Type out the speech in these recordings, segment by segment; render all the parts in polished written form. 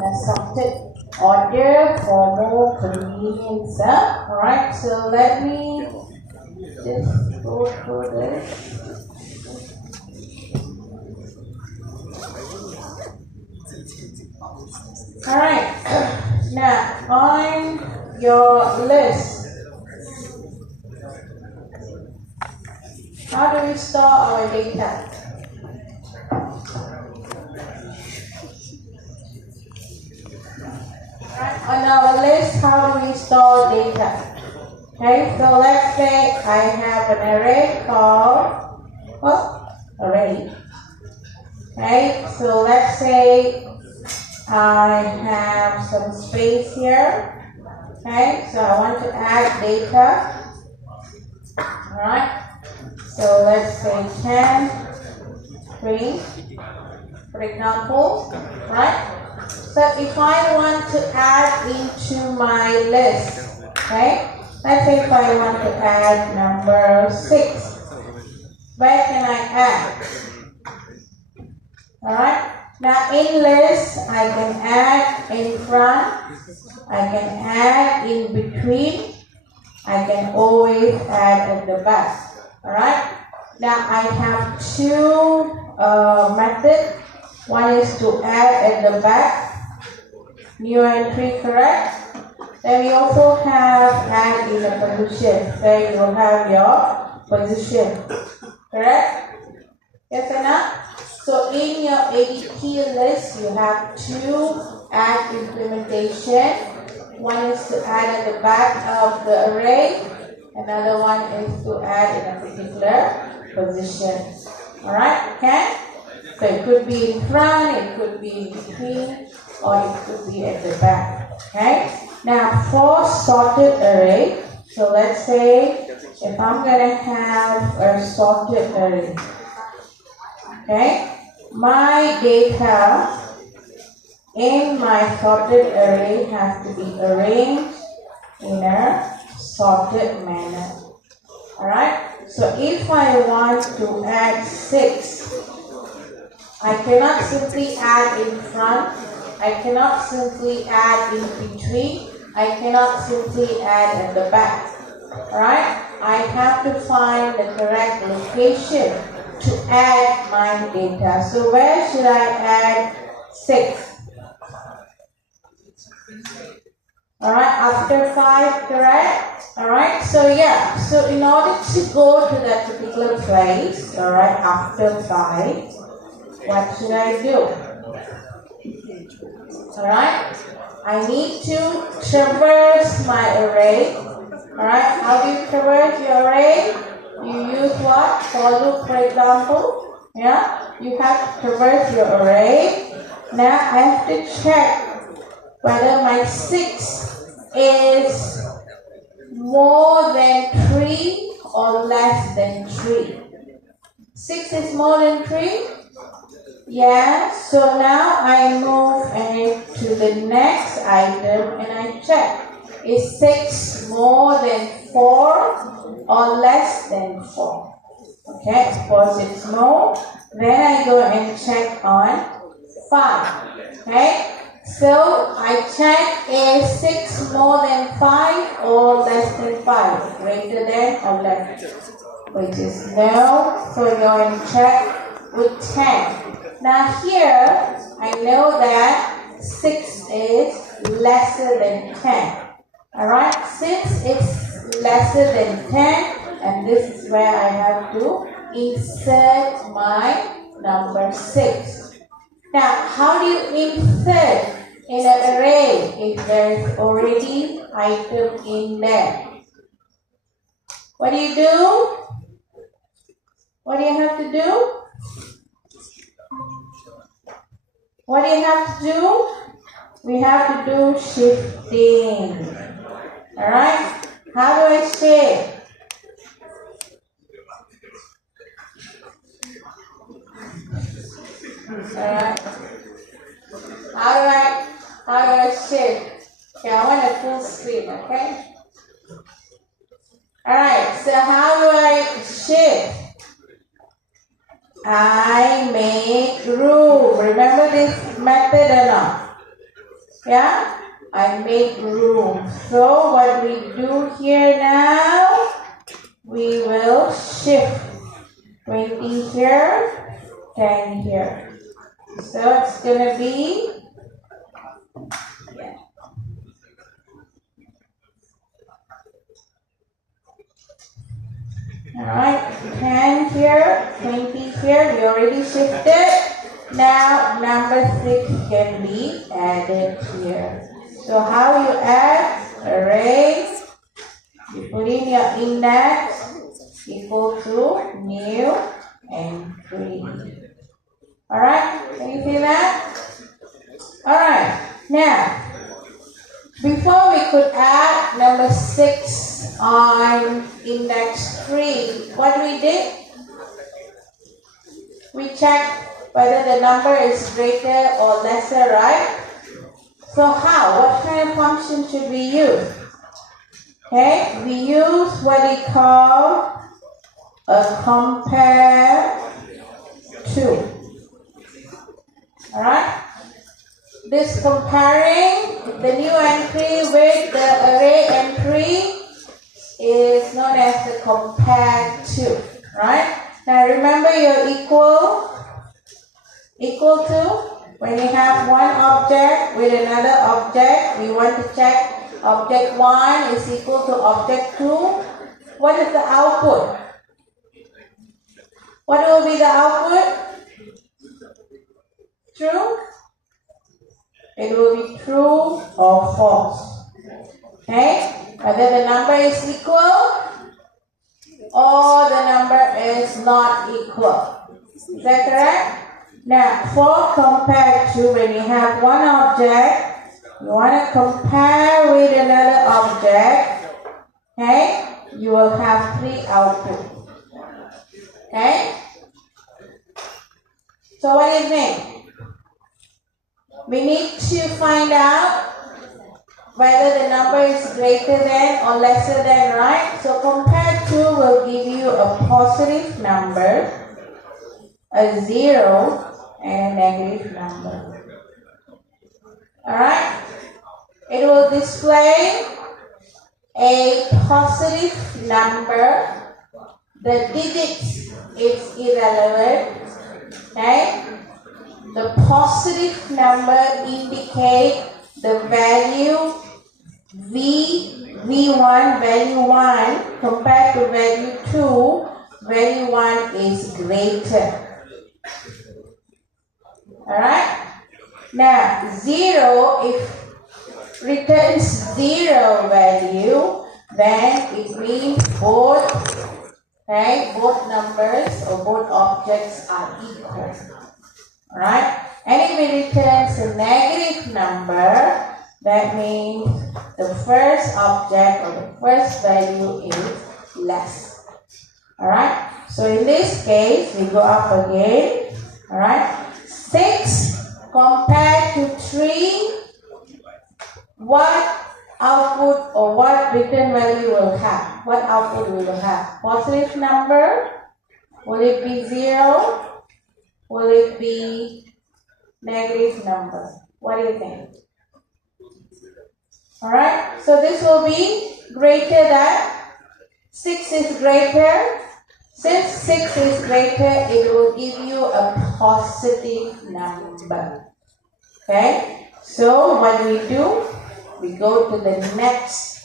in a sorted order for more convenience. Alright, so let me just go through this. Alright, now on your list, how do we store our data? Right, on our list, how do we store data? Okay, so let's say I have an array called array. Okay, so let's say I have some space here. Okay, so I want to add data. Alright, so let's say 10, 3, for example, right? So if I want to add into my list, okay, let's say if I want to add number 6, where can I add? Alright, now in list, I can add in front, I can add in between, I can always add at the back. Alright, now I have two methods. One is to add at the back, new entry, correct? Then we also have add in a position. There you will have your position, correct? Yes or not? So in your ADT list, you have two add implementation. One is to add at the back of the array. Another one is to add in a particular position. Alright, okay? So it could be in front, it could be in between, or it could be at the back. Okay? Now for sorted array, so let's say if I'm going to have a sorted array, okay, my data in my sorted array has to be arranged in a sorted manner. Alright, so if I want to add 6, I cannot simply add in front, I cannot simply add in between, I cannot simply add at the back. Alright, I have to find the correct location to add my data. So where should I add 6? Alright, after 5, correct? Alright, so yeah, so in order to go to that particular place, alright, after 5, what should I do? Alright, I need to traverse my array. Alright, how do you traverse your array? You use what? For loop, for example. Yeah, you have to traverse your array. Now I have to check whether my 6 is more than 3 or less than 3. 6 is more than 3? Yeah, so now I move ahead to the next item and I check. Is 6 more than 4 or less than 4? Okay, of course it's more. Then I go and check on 5. Okay, so I check is 6 more than 5 or less than 5? Greater than or less? Which is no, so you're going to check with 10. Now here, I know that 6 is lesser than 10. Alright, since it's lesser than 10, and this is where I have to insert my number 6. Now, how do you insert in an array if there is already item in there? What do you do? What do you have to do? What do you have to do? We have to do shifting. Alright? How do I shift? Alright? How do I shift? Okay, I want a full screen, okay? Alright, so how do I shift? I make room. Remember this method or not? Yeah, I make room. So what we do here now, we will shift 20 here, 10 here. So it's gonna be, yeah. Alright, 10 here, 20 here, we already shifted. Now number 6 can be added here. So how you add? Erase, you put in your index equal to new entry. Alright, can you see that? Alright, now before we could add number 6 on index 3, what we did? We checked whether the number is greater or lesser, right? So how? What kind of function should we use? Okay, we use what we call a compare to. Alright? This comparing the new entry with the array entry is known as the compare to. Right? Now remember your equal to, when you have one object with another object, we want to check object 1 is equal to object 2. What is the output? What will be the output? True? It will be true or false. Okay? Whether the number is equal or the number is not equal. Is that correct? Now, for compare to, when you have one object, you want to compare with another object, okay? You will have 3 outputs. Okay? So what do you think? We need to find out whether the number is greater than or lesser than, right? So compare to will give you a positive number, a 0, and a negative number. Alright? It will display a positive number. The digits is irrelevant. Okay? The positive number indicate the value V1, value 1 compared to value 2, value 1 is greater. Alright? Now, 0, if returns 0 value, then it means both numbers or both objects are equal. Alright? And if it returns a negative number, that means the first object or the first value is less. Alright? So in this case, we go up again. Alright? 6 compared to 3, what output or what return value will have? What output will have? Positive number? Will it be 0? Will it be negative number? What do you think? Alright, so this will be greater than 6 is greater. Since 6 is greater, it will give you a positive number. Okay, so what we do? We go to the next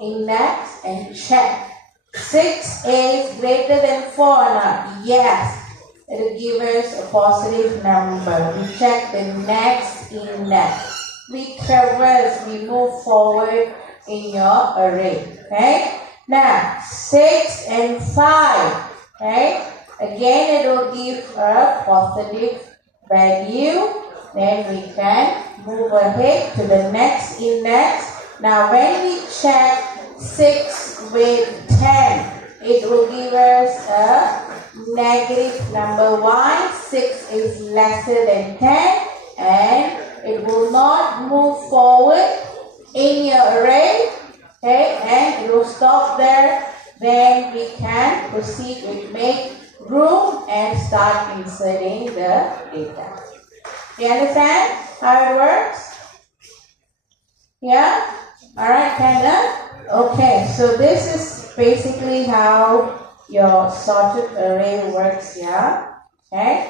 index and check. 6 is greater than 4 or not? Yes. It will give us a positive number. We check the next index. We traverse, we move forward in your array. Okay? Now, 6 and 5. Okay? Again, it will give a positive value. Then we can move ahead to the next index. Now, when we check 6 with 10, it will give us a negative number 1. 6 is lesser than 10, and it will not move forward in your array. Okay, and it will stop there. Then we can proceed with make room and start inserting the data. You understand how it works? Yeah? Alright, kinda? Okay, so this is basically how your sorted array works, yeah? Okay?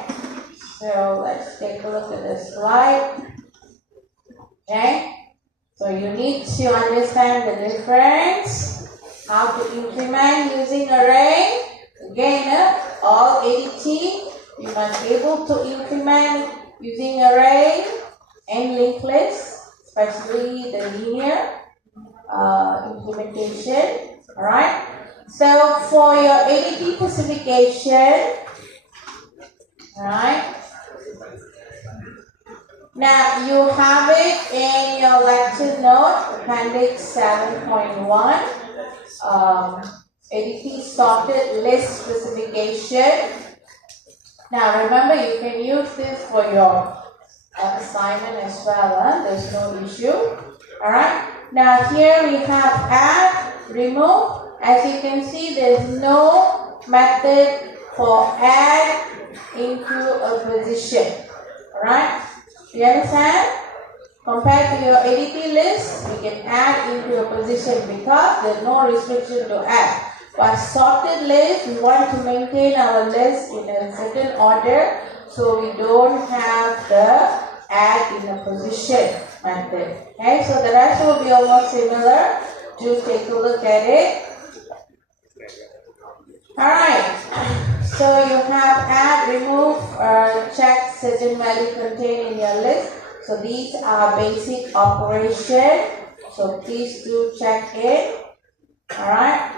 So let's take a look at the slide. Okay? So you need to understand the difference, how to implement using array. Again, all ADT, you must be able to implement using array and linked list, especially the linear implementation. Alright? So for your ADT specification, alright? Now you have it in your lecture note, appendix 7.1, ADT sorted list specification. Now remember, you can use this for your assignment as well. There's no issue. Alright. Now here we have add, remove. As you can see, there's no method for add into a position. Alright. Do you understand? Compared to your ADT list, we can add into a position because there's no restriction to add. But sorted list, we want to maintain our list in a certain order, so we don't have the add in a position method. Okay, so the rest will be almost similar. Just take a look at it. Alright, so you have add, remove, or check certain value contained in your list. So these are basic operation. So please do check it. Alright.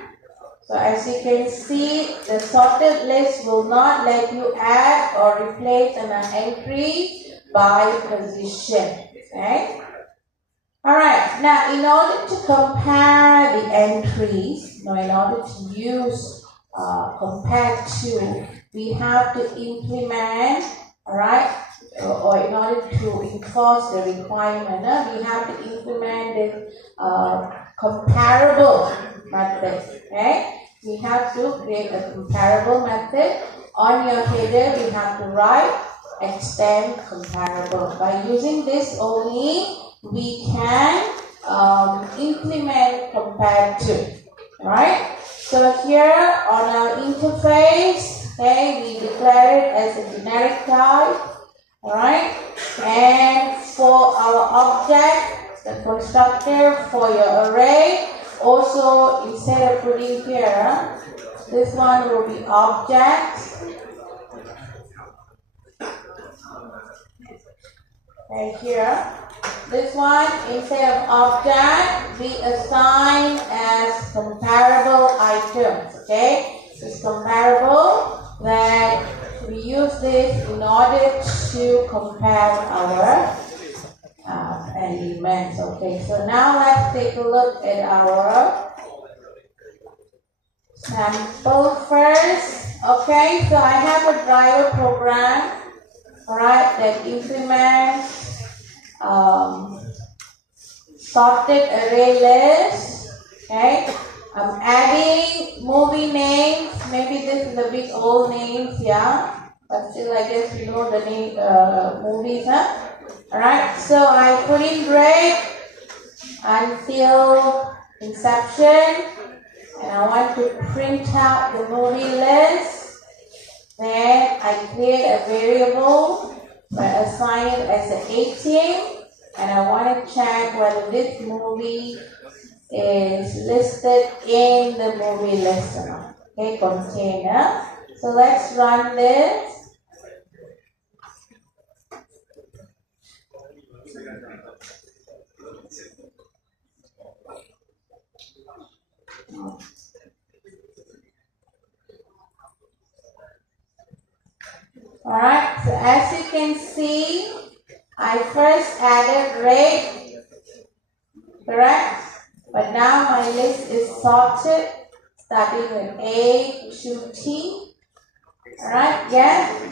So as you can see, the sorted list will not let you add or replace an entry by position. Okay. Alright. Now in order to compare the entries, in order to use compare to, we have to implement, alright, or in order to enforce the requirement, we have to implement this comparable method. Okay, we have to create a comparable method. On your header, we have to write extend comparable. By using this only, we can implement compare to. Alright. So here on our interface, okay, we declare it as a generic type, alright, and for our object, the constructor for your array, also instead of putting here, this one will be object, right here. This one, instead of object, we assign as comparable items. Okay, it's comparable that we use this in order to compare our elements. Okay, so now let's take a look at our sample first. Okay, so I have a driver program, alright, that implements sorted array list. Okay, I'm adding movie names. Maybe this is a bit old names, yeah, but still I guess you know the name movies, huh? Alright, so I put in break until inception, and I want to print out the movie list. Then I create a variable. I assign it as an 18, and I want to check whether this movie is listed in the movie list or not. Okay, container. So let's run this. Alright, so as you can see, I first added red, correct? But now my list is sorted, starting with A to T. Alright, yeah?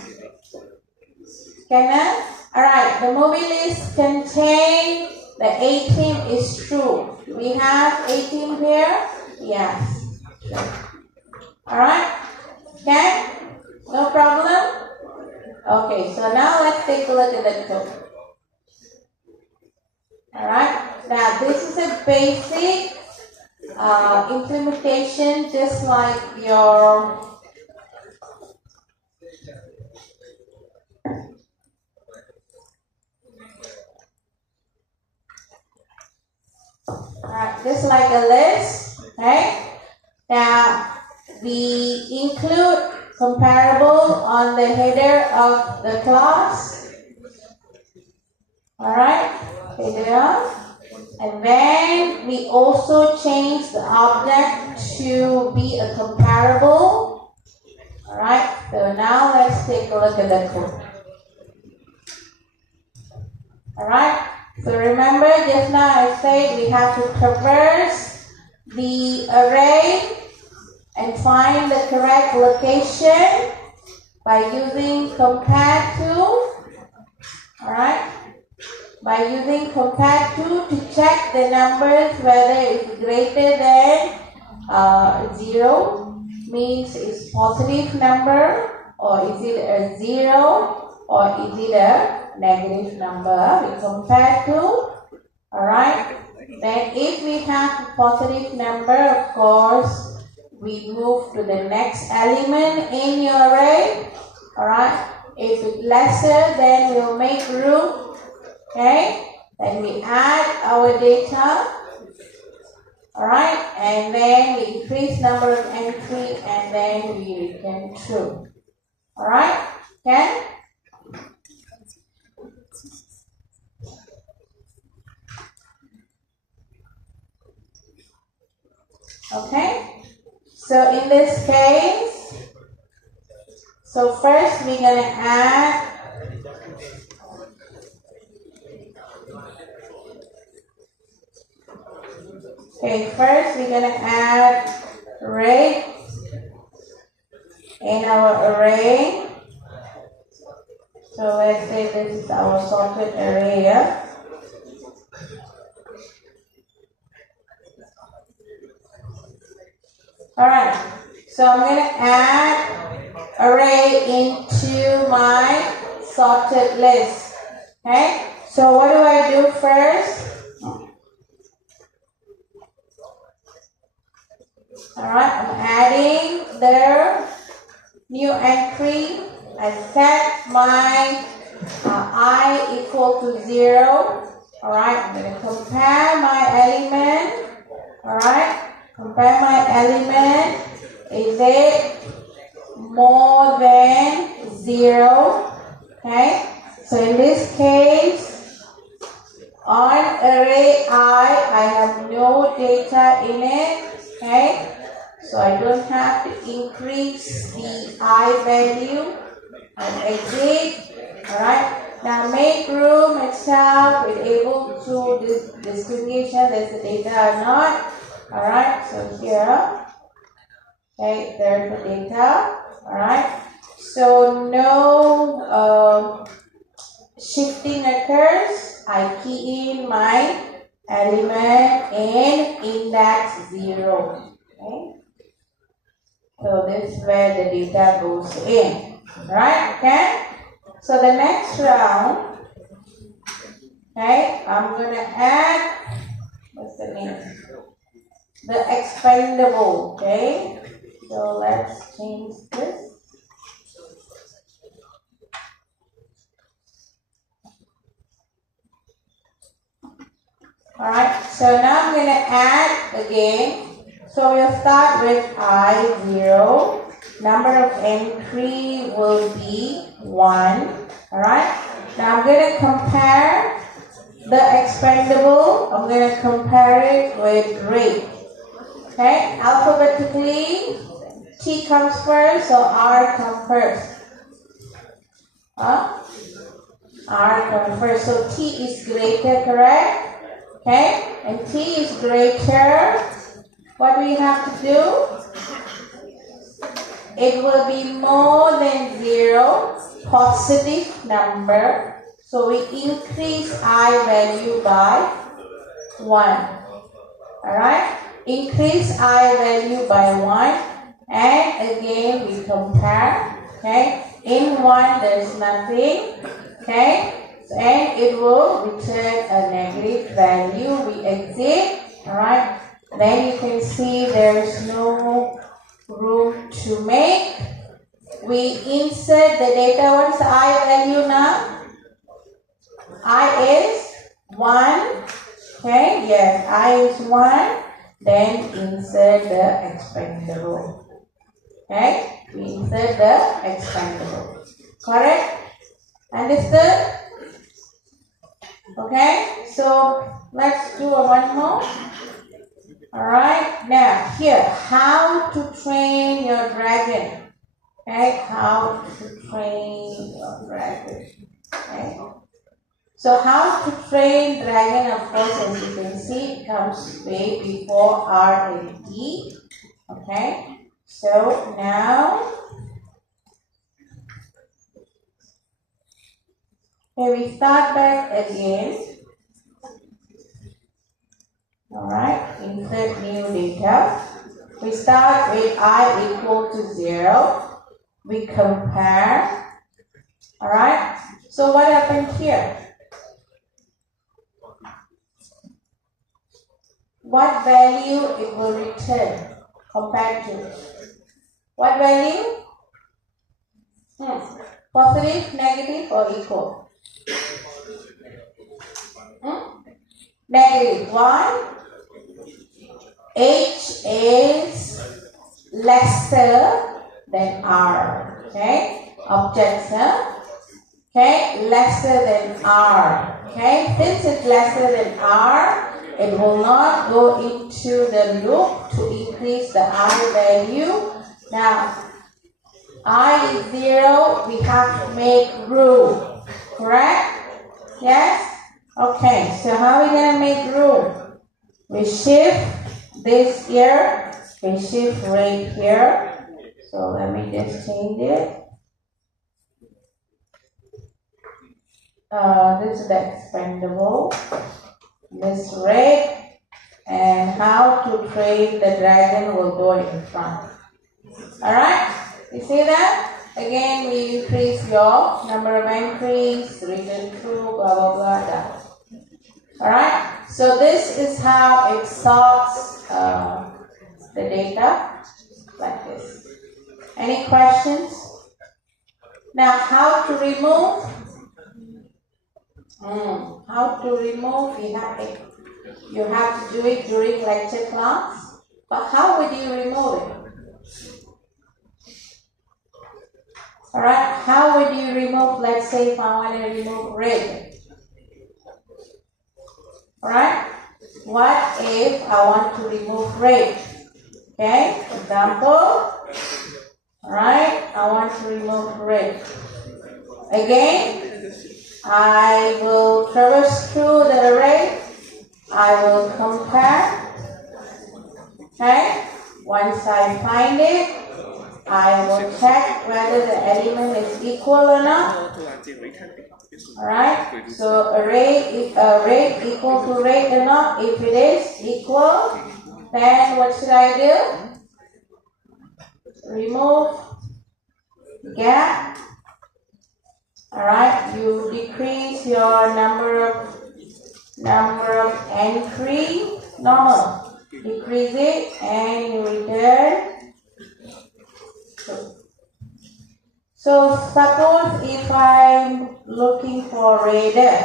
Can Alright, the movie list contains the 18 is true. We have 18 here? Yes. Alright? Okay? No problem? Okay, so now let's take a look at the code. Alright? Now this is a basic implementation, just like your just like a list, right? Now we include comparable on the header of the class. Alright, header. And then we also change the object to be a comparable. Alright, so now let's take a look at the code. Alright, so remember just now I said we have to traverse the array and find the correct location by using compare to. Alright, by using compare to check the numbers whether it's greater than 0, means it's positive number, or is it a 0, or is it a negative number. We compare to. Alright, then if we have a positive number, of course we move to the next element in your array. Alright, if it's lesser, then we'll make room. Okay, then we add our data. Alright, and then we increase number of entry, and then we return true. Alright, okay? Okay, so in this case, so first we're going to add rate in our array. So let's say this is our sorted array. Yeah? Alright, so I'm going to add array into my sorted list. Okay, so what do I do first? Alright, I'm adding the new entry. I set my I equal to 0. Alright, I'm going to compare my element. Alright, compare my element. Is it more than 0? Okay, so in this case, on array I have no data in it. Okay, so I don't have to increase the I value and exit. Alright, now make room itself is able to distinguish whether the data or not. Alright, so here, okay, there's the data. Alright, so no shifting occurs. I key in my element in index 0. Okay, so this is where the data goes in. Right? Okay, so the next round, okay, I'm going to add, what's the name? The expandable. Okay, so let's change this. Alright, so now I'm going to add again. So we'll start with I0. Number of entry will be 1. Alright, now I'm going to compare the expandable. I'm going to compare it with rate. Okay, alphabetically, T comes first, so R comes first. R comes first, so T is greater, correct? Okay, and T is greater. What do we have to do? It will be more than 0, positive number. So we increase I value by 1. Alright, increase I value by 1. And again we compare. Okay, in 1 there's nothing. Okay, and it will return a negative value. We exit, alright. Then you can see there's no room to make. We insert the data. What's the I value now? I is 1. Okay, yes, I is 1. Then insert the expandable. Okay, we insert the expandable. Correct? Understood? Okay, so let's do one more. Alright, now here, how to train your dragon. Okay, how to train your dragon. Okay. So how to train dragon, of course, as you can see, it comes way before R and D. Okay, so now we start back again. Alright, insert new data. We start with I equal to 0. We compare. Alright, so what happened here? What value it will return compared to? What value? Positive, negative, or equal? Negative. Why? H is lesser than R. Okay? Objects, okay? Lesser than R. Okay? Since it's lesser than R, it will not go into the loop to increase the I value. Now, I is 0, we have to make room. Correct? Yes? Okay, so how are we going to make room? We shift this here, we shift right here. So let me just change it. This is the expandable. This red, and how to train the dragon will go in front. Alright, you see that? Again, we increase your number of entries, return true, blah blah blah, done. Alright, so this is how it sorts the data like this. Any questions? Now, how to remove? How to remove? You have to do it during lecture class. But how would you remove it? Alright, how would you remove, let's say if I want to remove red. Alright, what if I want to remove red? Okay, example. Alright, I want to remove red. Again, I will traverse through the array. I will compare. Okay. Once I find it, I will check whether the element is equal or not. Alright. So array equal to rate or not. If it is equal, then what should I do? Remove gap. Alright, you decrease your number of entry, normal. Decrease it and you return. So suppose if I'm looking for Raider,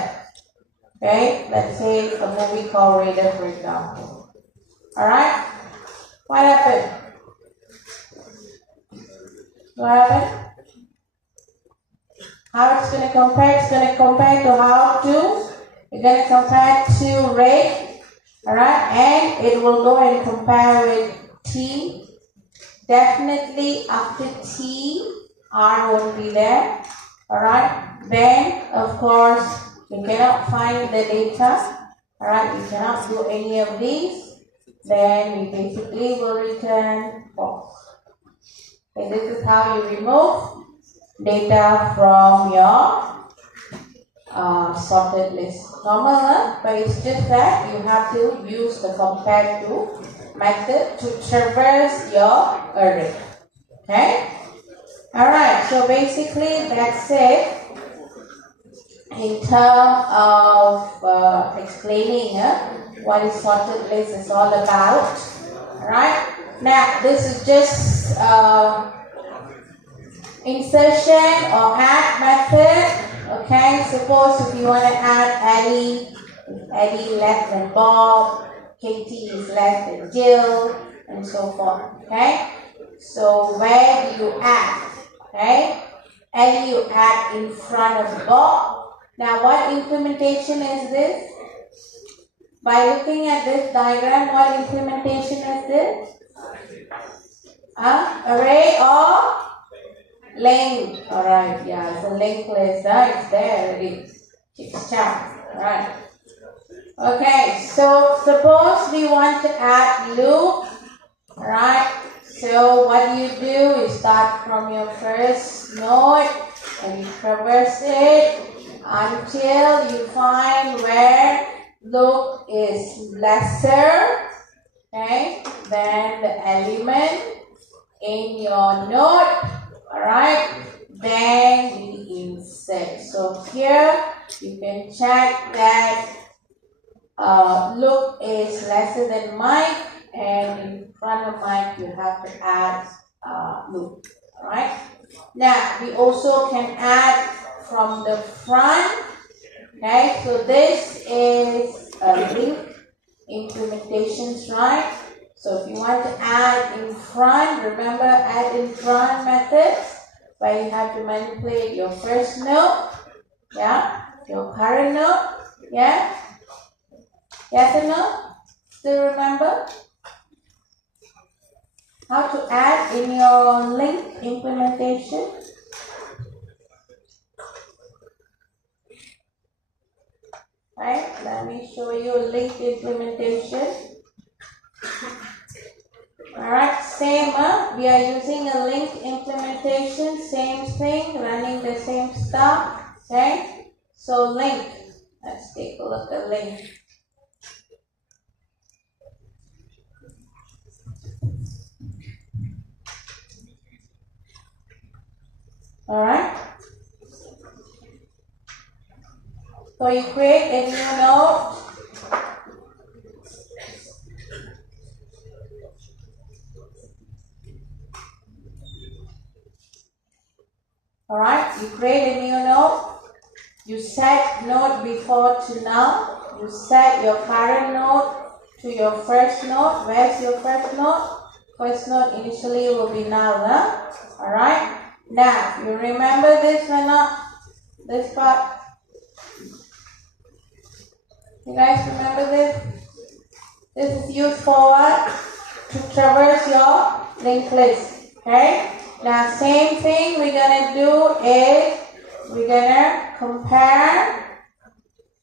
okay, let's say a movie called Raider, for example. Alright, what happened? What happened? How it's going to compare? It's going to compare to how to? You're going to compare to rate, alright, and it will go and compare with T. Definitely after T, R won't be there, alright. Then, of course, you cannot find the data, alright, you cannot do any of these. Then we basically will return false. Okay, this is how you remove data from your sorted list. Normal, but it's just that you have to use the compare to method to traverse your array. Okay? Alright, so basically that's it. in terms of explaining what is sorted list is all about. Alright, now this is just insertion or add method. Okay, suppose if you want to add Eddie, if Eddie less than Bob, Katie is less than Jill, and so forth. Okay, so where do you add? Okay, Eddie you add in front of Bob. Now what implementation is this? By looking at this diagram, what implementation is this? Array or link? Alright, yeah, it's a linked list. It's there already. It's chat. Alright. Okay, so suppose we want to add loop. Alright, so what you do is start from your first node and you traverse it until you find where loop is lesser, okay, than the element in your node. Alright, then we insert. So here you can check that loop is lesser than Mike, and in front of Mike you have to add loop. Alright, now we also can add from the front. Okay, so this is a link implementations, right? So if you want to add in front, remember add in front methods where you have to manipulate your first node, yeah, your current node, yeah, yes or no? Still remember how to add in your link implementation? Right, let me show you a link implementation. Alright, same, we are using a link implementation, same thing, running the same stuff. Okay, so link, let's take a look at link. Alright, so you create a new node. Alright, you create a new node. You set node before to now. You set your current node to your first node. Where's your first node? First node initially will be null. Alright, now you remember this or not? This part? You guys remember this? This is used for what? To traverse your linked list. Okay? Now same thing we're gonna do is we're gonna compare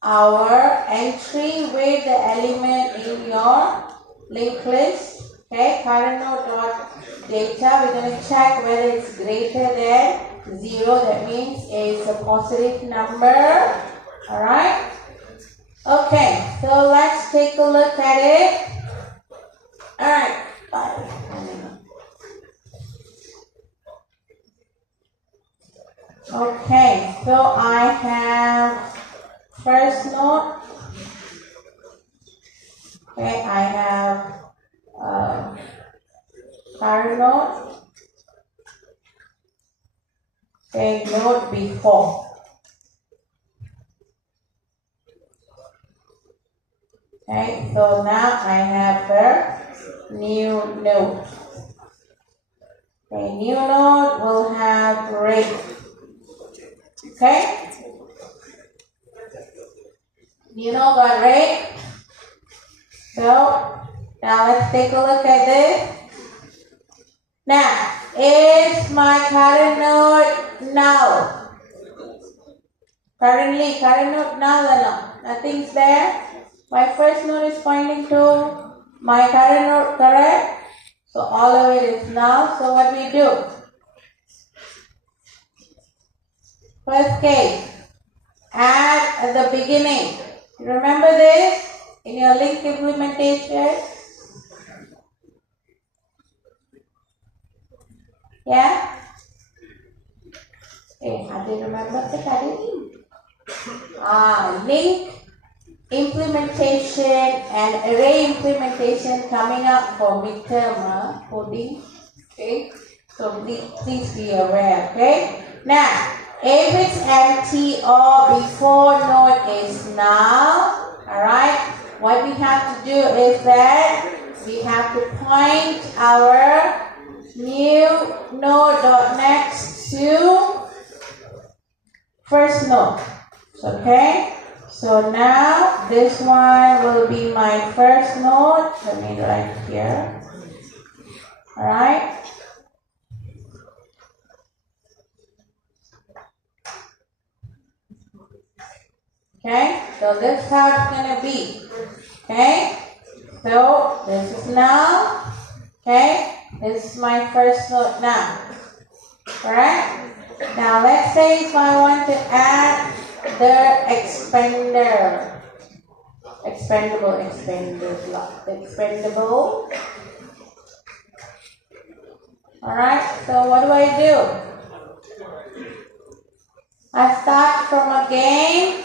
our entry with the element in your linked list. Okay, current node dot data. We're gonna check whether it's greater than 0. That means it's a positive number. Alright? Okay, so let's take a look at it. Alright. Okay, so I have first node. Okay, I have current node. Okay, node before. Okay, so now I have a new node. Okay, new node will have rate. Okay, new node got rate. So now let's take a look at this. Now, is my current node null? Current node null or no? Nothing's there. My first node is pointing to my current node, correct? So all of it is null. So what we do? First case, add at the beginning. Remember this in your link implementation? Yeah? Okay, ada remember ke tadi ni? Link implementation and array implementation coming up for midterm coding. Okay, so please be aware. Okay, now if it's empty or before node is null, alright, what we have to do is that we have to point our new node dot next to first node. Okay, so now this one will be my first node. Let me write here. Alright. Okay, so this is how it's gonna be. Okay, so this is now. Okay, this is my first node now. Alright. Now let's say if I want to add the expendable. Alright, so what do? I start from again.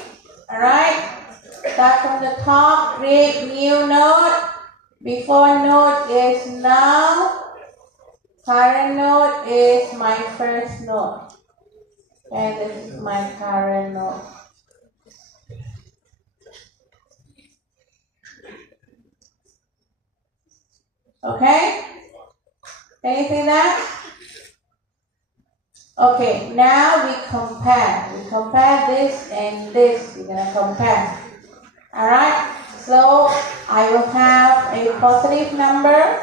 Alright, start from the top, create new node. Before node is null. Current node is my first node. And this is my current node. Okay? Can you see that? Okay, now we compare. We compare this and this. We're going to compare. Alright? So, I will have a positive number.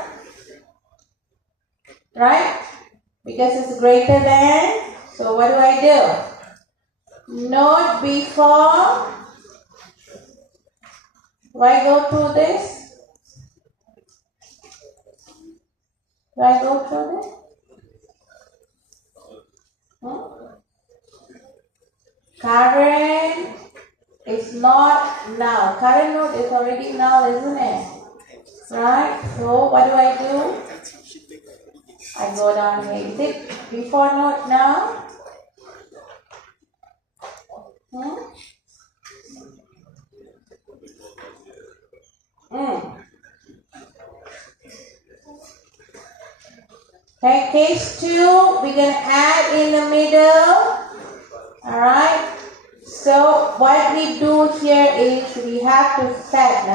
Right? Because it's greater than. So, what do? Node before. Do I go through this? Do I go through this? Current is not null. Current node is already null, isn't it? Right? So what do? I go down here. Is it before node now? Okay, case 2, we're going to add in the middle. Alright. So, what we do here is we have to set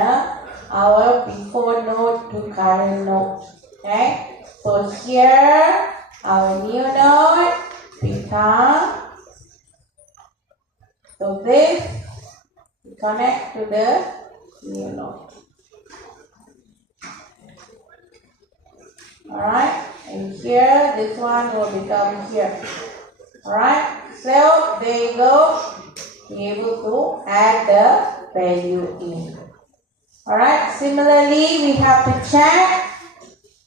our before node to current node. Okay. So, here, our new node becomes, so this, we connect to the new node. Alright. And here, this one will become here. Alright, so there you go. Be able to add the value in. Alright, similarly, we have to check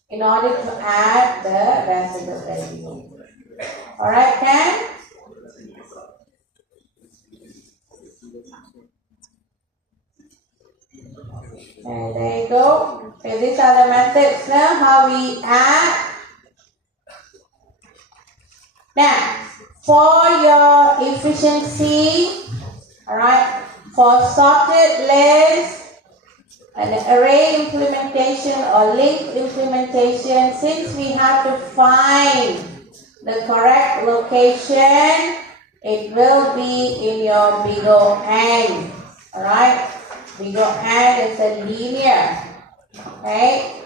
in order to add the rest of the value. Alright, Ken? And there you go. Okay, these are the methods now how we add. Now, for your efficiency, alright, for sorted list, an array implementation or link implementation, since we have to find the correct location, it will be in your big O N. Alright, big O N is a linear. Okay.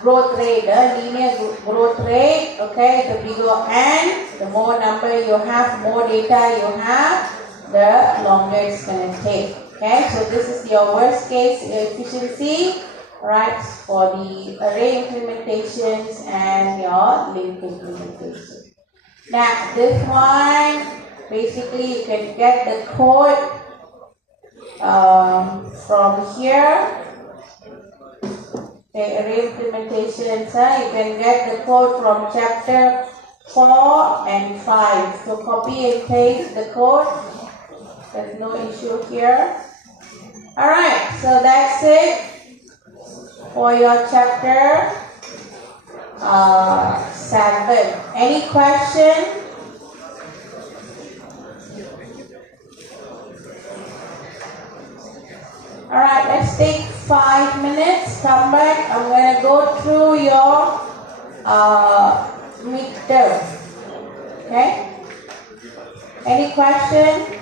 Growth rate, linear growth rate. Okay, the bigger n, the more number you have, more data you have, the longer it's going to take. Okay, so this is your worst case efficiency, right, for the array implementations and your link implementation. Now, this one, basically you can get the code from here. Okay, array implementations, you can get the code from chapter 4 and 5. So copy and paste the code. There's no issue here. Alright, so that's it for your chapter 7. Any question? minutes, come back. I'm going to go through your midterm. Okay? Any question?